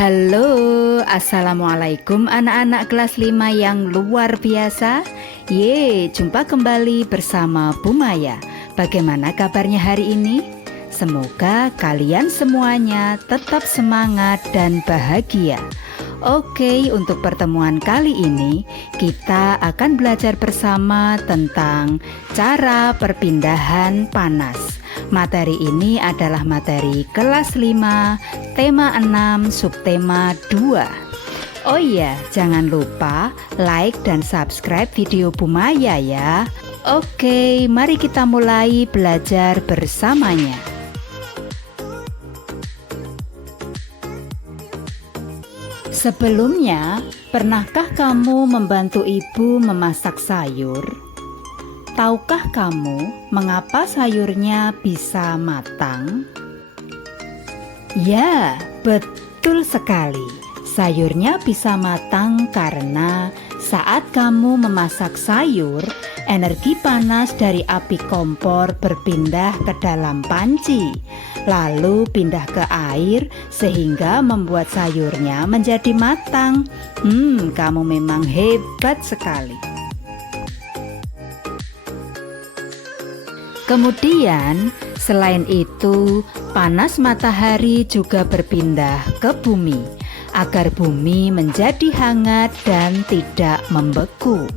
Halo, Assalamualaikum anak-anak kelas 5 yang luar biasa. Jumpa kembali bersama Bu Maya. Bagaimana kabarnya hari ini? Semoga kalian semuanya tetap semangat dan bahagia. Oke, untuk pertemuan kali ini kita akan belajar bersama tentang cara perpindahan panas. Materi ini adalah materi kelas 5, tema 6, subtema 2. Oh iya, jangan lupa like dan subscribe video Bu Maya ya. Oke, mari kita mulai belajar bersamanya. Sebelumnya, pernahkah kamu membantu ibu memasak sayur? Tahukah kamu mengapa sayurnya bisa matang? Ya, betul sekali. Sayurnya bisa matang karena saat kamu memasak sayur, energi panas dari api kompor berpindah ke dalam panci, lalu pindah ke air sehingga membuat sayurnya menjadi matang. Kamu memang hebat sekali. Kemudian, selain itu, panas matahari juga berpindah ke bumi, agar bumi menjadi hangat dan tidak membeku.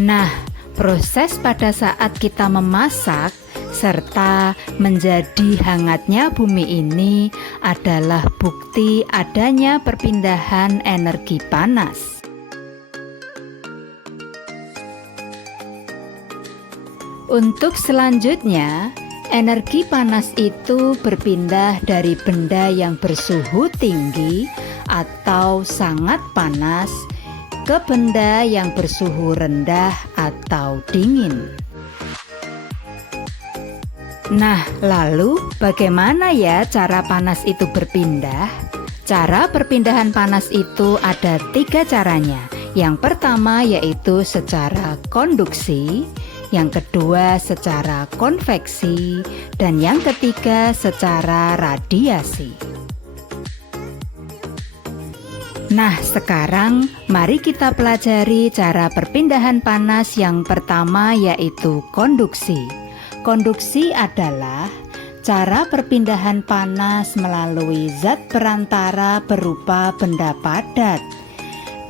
Nah, proses pada saat kita memasak serta menjadi hangatnya bumi ini adalah bukti adanya perpindahan energi panas. Untuk selanjutnya, energi panas itu berpindah dari benda yang bersuhu tinggi atau sangat panas ke benda yang bersuhu rendah atau dingin. Nah, lalu bagaimana ya cara panas itu berpindah? Cara perpindahan panas itu ada 3 caranya. Yang pertama yaitu secara konduksi, yang kedua secara konveksi, dan yang ketiga secara radiasi. Nah, sekarang mari kita pelajari cara perpindahan panas yang pertama yaitu konduksi. Konduksi adalah cara perpindahan panas melalui zat perantara berupa benda padat.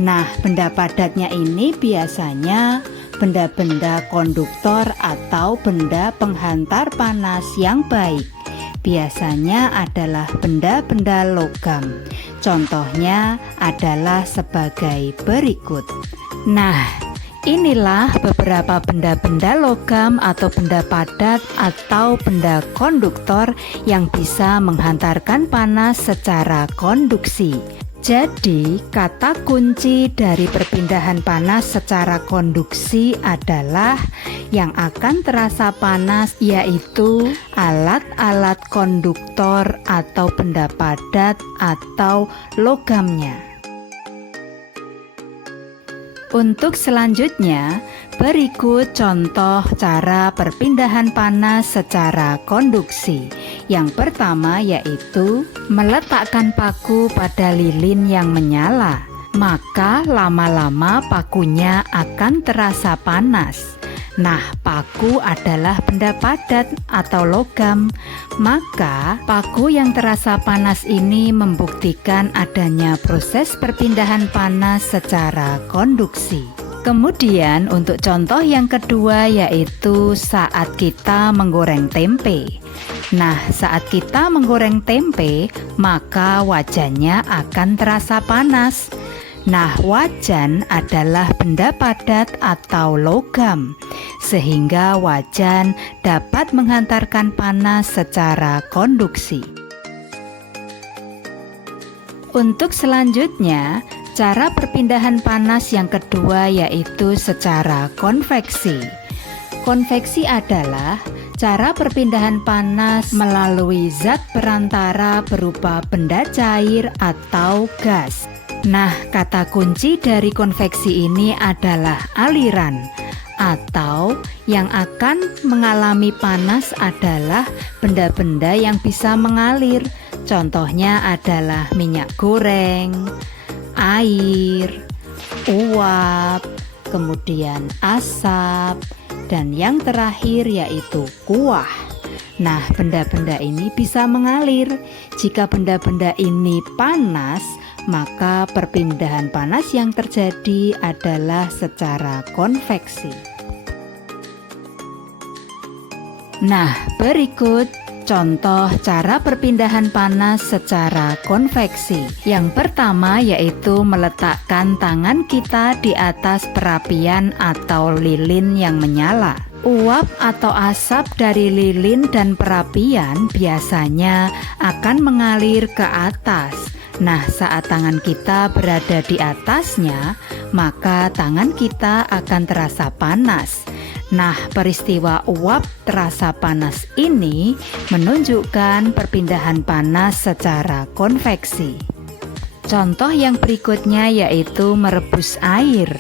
Nah, benda padatnya ini biasanya benda-benda konduktor atau benda penghantar panas yang baik. Biasanya adalah benda-benda logam. Contohnya adalah sebagai berikut. Nah, inilah beberapa benda-benda logam atau benda padat atau benda konduktor yang bisa menghantarkan panas secara konduksi. Jadi, kata kunci dari perpindahan panas secara konduksi adalah yang akan terasa panas yaitu alat-alat konduktor atau benda padat atau logamnya. Untuk selanjutnya, berikut contoh cara perpindahan panas secara konduksi. Yang pertama yaitu meletakkan paku pada lilin yang menyala, maka lama-lama pakunya akan terasa panas. Nah, paku adalah benda padat atau logam, maka paku yang terasa panas ini membuktikan adanya proses perpindahan panas secara konduksi. Kemudian untuk contoh yang kedua yaitu saat kita menggoreng tempe. Nah, saat kita menggoreng tempe, maka wajannya akan terasa panas. Nah, wajan adalah benda padat atau logam, sehingga wajan dapat menghantarkan panas secara konduksi. Untuk selanjutnya, cara perpindahan panas yang kedua yaitu secara konveksi. Konveksi adalah cara perpindahan panas melalui zat perantara berupa benda cair atau gas. Nah, kata kunci dari konveksi ini adalah aliran. Atau yang akan mengalami panas adalah benda-benda yang bisa mengalir. Contohnya adalah minyak goreng, air, uap, kemudian asap, dan yang terakhir yaitu kuah. Nah, benda-benda ini bisa mengalir. Jika benda-benda ini panas, maka perpindahan panas yang terjadi adalah secara konveksi. Nah, berikut contoh cara perpindahan panas secara konveksi. Yang pertama yaitu meletakkan tangan kita di atas perapian atau lilin yang menyala. Uap atau asap dari lilin dan perapian biasanya akan mengalir ke atas. Nah, saat tangan kita berada di atasnya, maka tangan kita akan terasa panas. Nah, peristiwa uap terasa panas ini menunjukkan perpindahan panas secara konveksi. Contoh yang berikutnya yaitu merebus air.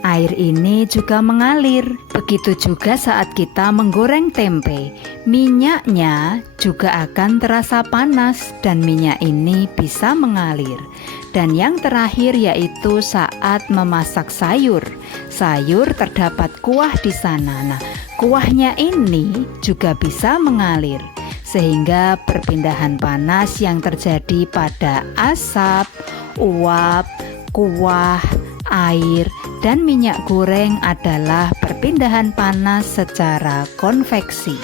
Air ini juga mengalir. Begitu juga saat kita menggoreng tempe, minyaknya juga akan terasa panas dan minyak ini bisa mengalir. Dan yang terakhir yaitu saat memasak sayur. Sayur terdapat kuah di sana. Nah, kuahnya ini juga bisa mengalir. Sehingga perpindahan panas yang terjadi pada asap, uap, kuah, air, dan minyak goreng adalah perpindahan panas secara konveksi.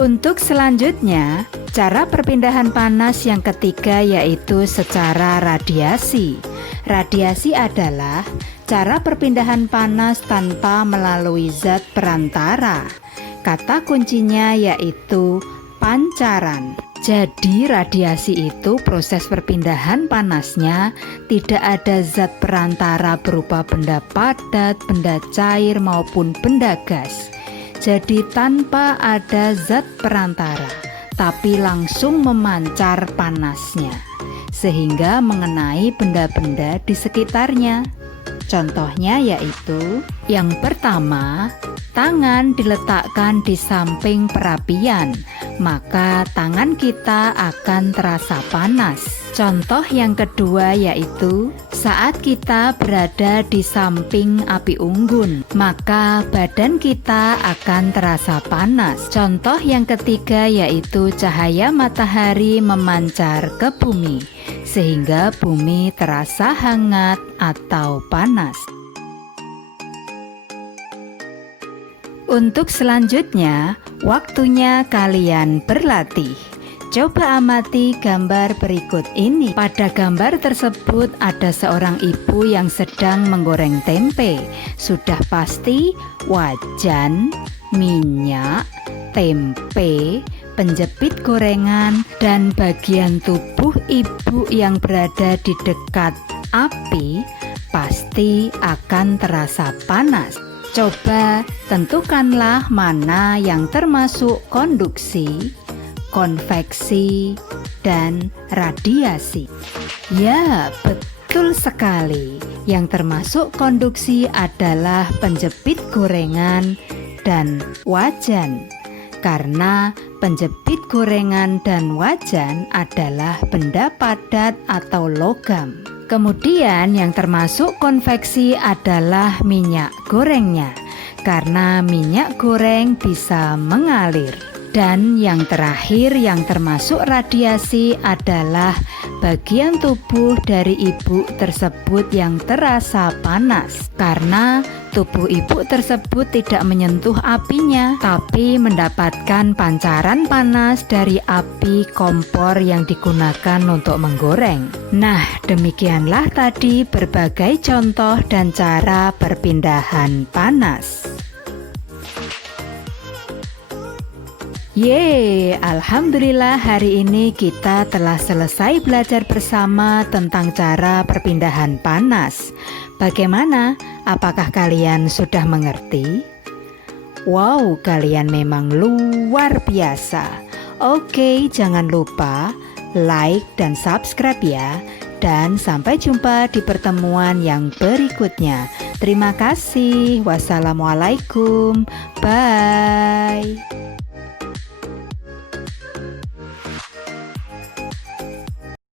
Untuk selanjutnya, cara perpindahan panas yang ketiga yaitu secara radiasi. Radiasi adalah cara perpindahan panas tanpa melalui zat perantara. Kata kuncinya yaitu pancaran. Jadi radiasi itu proses perpindahan panasnya tidak ada zat perantara berupa benda padat, benda cair maupun benda gas. Jadi tanpa ada zat perantara, tapi langsung memancar panasnya sehingga mengenai benda-benda di sekitarnya. Contohnya yaitu yang pertama, tangan diletakkan di samping perapian, maka tangan kita akan terasa panas. Contoh yang kedua yaitu saat kita berada di samping api unggun, maka badan kita akan terasa panas. Contoh yang ketiga yaitu cahaya matahari memancar ke bumi, sehingga bumi terasa hangat atau panas. Untuk selanjutnya, waktunya kalian berlatih. Coba amati gambar berikut ini. Pada gambar tersebut ada seorang ibu yang sedang menggoreng tempe. Sudah pasti wajan, minyak, tempe, penjepit gorengan, dan bagian tubuh ibu yang berada di dekat api pasti akan terasa panas. Coba tentukanlah mana yang termasuk konduksi, konveksi, dan radiasi. Ya, betul sekali. Yang termasuk konduksi adalah penjepit gorengan dan wajan. Karena penjepit gorengan dan wajan adalah benda padat atau logam. Kemudian yang termasuk konveksi adalah minyak gorengnya, karena minyak goreng bisa mengalir. Dan yang terakhir yang termasuk radiasi adalah bagian tubuh dari ibu tersebut yang terasa panas, karena tubuh ibu tersebut tidak menyentuh apinya, tapi mendapatkan pancaran panas dari api kompor yang digunakan untuk menggoreng. Nah, demikianlah tadi berbagai contoh dan cara perpindahan panas. Yeay, alhamdulillah hari ini kita telah selesai belajar bersama tentang cara perpindahan panas. Bagaimana? Apakah kalian sudah mengerti? Wow, kalian memang luar biasa. Oke, jangan lupa like dan subscribe ya. dan sampai jumpa di pertemuan yang berikutnya. Terima kasih. Wassalamualaikum. Bye.